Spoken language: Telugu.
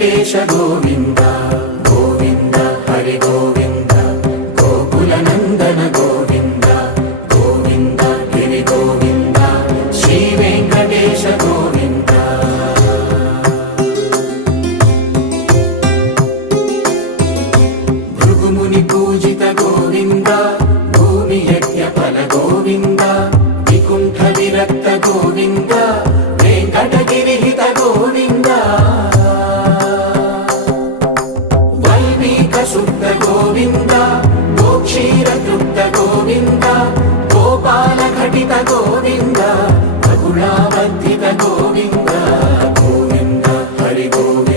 వెంకటేశ గోవింద గోవింద హరి గోవింద గోకుల నందన గోవింద గోవింద గిరి గోవింద శ్రీ వెంకటేశ గోవింద భృగుముని పూజిత గోవింద భూమి యజ్ఞ ఫల గోవింద వికుంఠ విరక్త గోవింద వెంకటగిరిహిత గోవింద వల్మీక శుద్ధ గోవింద గోక్షీర తృప్త గోవింద గోపాల ఘటిత గోవింద బహుళావద్య